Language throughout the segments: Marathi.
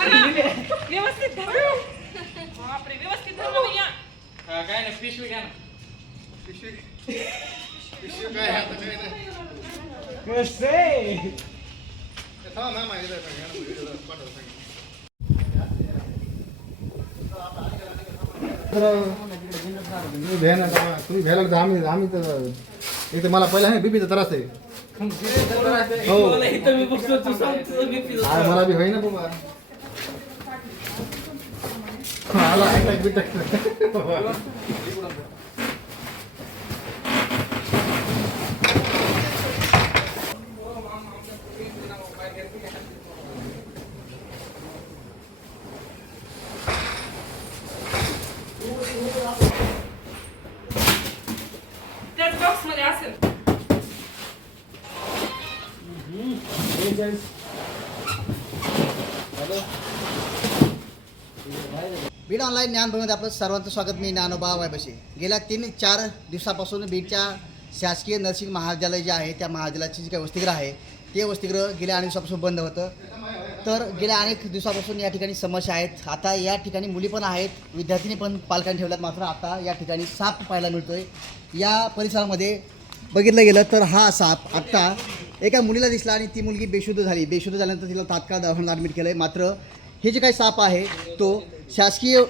व्यवस्थित धरा बापरे व्यवस्थित धरा भैया हा, काय नाही पिशवी घ्या ना पिशवी पिशवी काय आता काय नाही कसे ते ना, तुम्ही भ्यायला आम्ही आम्ही तर मला पहिला आहे बीपीचा त्रास आहे. मला. आ, मला बी होईना बाबा आला. अटॅक बीड ऑनलाईन ज्ञानभूमीमध्ये आपलं सर्वांचं स्वागत. मी ज्ञानोबा वायबशी. गेल्या तीन चार दिवसापासून बीडच्या शासकीय नर्सिंग महाविद्यालय जे आहे त्या महाविद्यालयाची जी काही वसतिगृह आहे ते वसतिगृह गेल्या अनेक दिवसापासून बंद होतं. तर गेल्या अनेक दिवसापासून या ठिकाणी समस्या आहेत. आता या ठिकाणी मुली पण आहेत विद्यार्थ्यांनी पण पालकांनी ठेवल्यात मात्र आता या ठिकाणी साप पाहायला मिळतोय. या परिसरामध्ये बघितलं गेलं तर हा साप आत्ता एका मुलीला दिसला आणि ती मुलगी बेशुद्ध झाली. बेशुद्ध झाल्यानंतर तिला तात्काळ दवाखान्यात ॲडमिट केलं आहे मात्र हे जे काही साप आहे तो शासकीय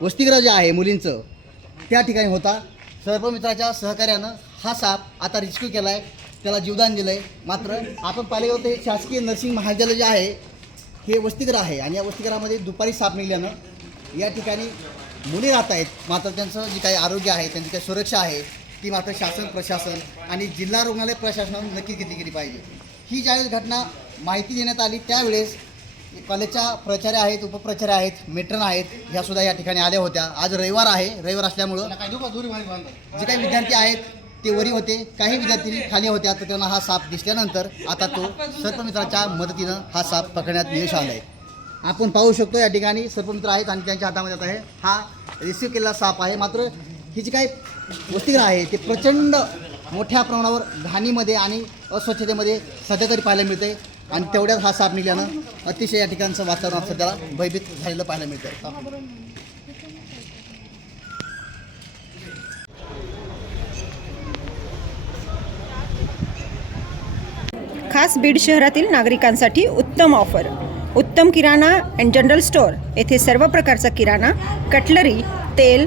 वसतिगृह जे आहे मुलींचं त्या ठिकाणी होता. सर्पमित्राच्या सहकार्यानं हा साप आता रेस्क्यू केला आहे त्याला जीवदान दिलं आहे मात्र आपण पाहिले होते हे शासकीय नर्सिंग महाविद्यालय जे आहे हे वसतिगृह आहे. आणि या वसतिगृहामध्ये दुपारी साप निघाल्यानं या ठिकाणी मुली राहत आहेत. मात्र त्यांचं जे काही आरोग्य आहे त्यांची काही सुरक्षा आहे ती मात्र शासन प्रशासन आणि जिल्हा रुग्णालय प्रशासनानं नक्की घेतली गेली पाहिजे. ही ज्यावेळेस घटना माहिती देण्यात आली त्यावेळेस कॉलेजच्या प्राचार्य आहेत उपप्राचार्य आहेत मेट्रन आहेत ह्या सुद्धा या ठिकाणी आल्या होत्या. आज रविवार आहे रविवार असल्यामुळं जे काही विद्यार्थी आहेत ते वरी होते. काही विद्यार्थी खाली होत्या तर त्यांना हा साप दिसल्यानंतर आता तो सर्पमित्राच्या मदतीनं हा साप पकडण्यात यश आलं आहे आपण पाहू शकतो या ठिकाणी सर्पमित्र आहेत आणि त्यांच्या हातामध्ये आता आहे हा रिसिव्ह केलेला साप आहे. मात्र ही जी काही वसतिगृह आहे ते प्रचंड मोठ्या प्रमाणावर घाणीमध्ये आणि अस्वच्छतेमध्ये सध्या तरी पाहायला मिळते आणि तेवढ्यात हा साप निघल्यानं अतिशय या ठिकाणचं वातावरण सध्याला भयभीत झालेलं पाहायला मिळतं खास बीड शहरातील नागरिकांसाठी उत्तम ऑफर उत्तम किराणा अँड जनरल स्टोअर येथे सर्व प्रकारचा किराणा कटलरी तेल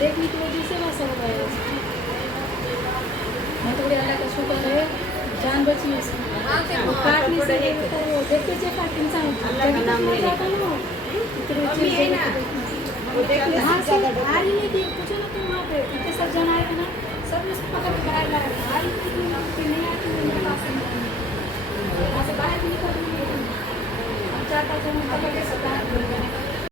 देखने की तो वजह से वह सब गए मैं तो बड़े अल्लाह का शुक्र है जान बची उसकी हाँ, वो काटने से तो वो देखते थे काट इंसान अल्लाह का नाम ले जाता है वो। अभी है ना? वो देखने हाँ, से ज़्यादा डर आ रही है। कि पूछो ना तुम वहाँ पे इतने सब जन आए ना। सब इसको पकड़ के बाहर लाए आ रही थी कि नहीं आती तो मेरे पास में वहाँ से बाहर भी निकल रही है हम चाहता थे हम पकड़ के सब सताया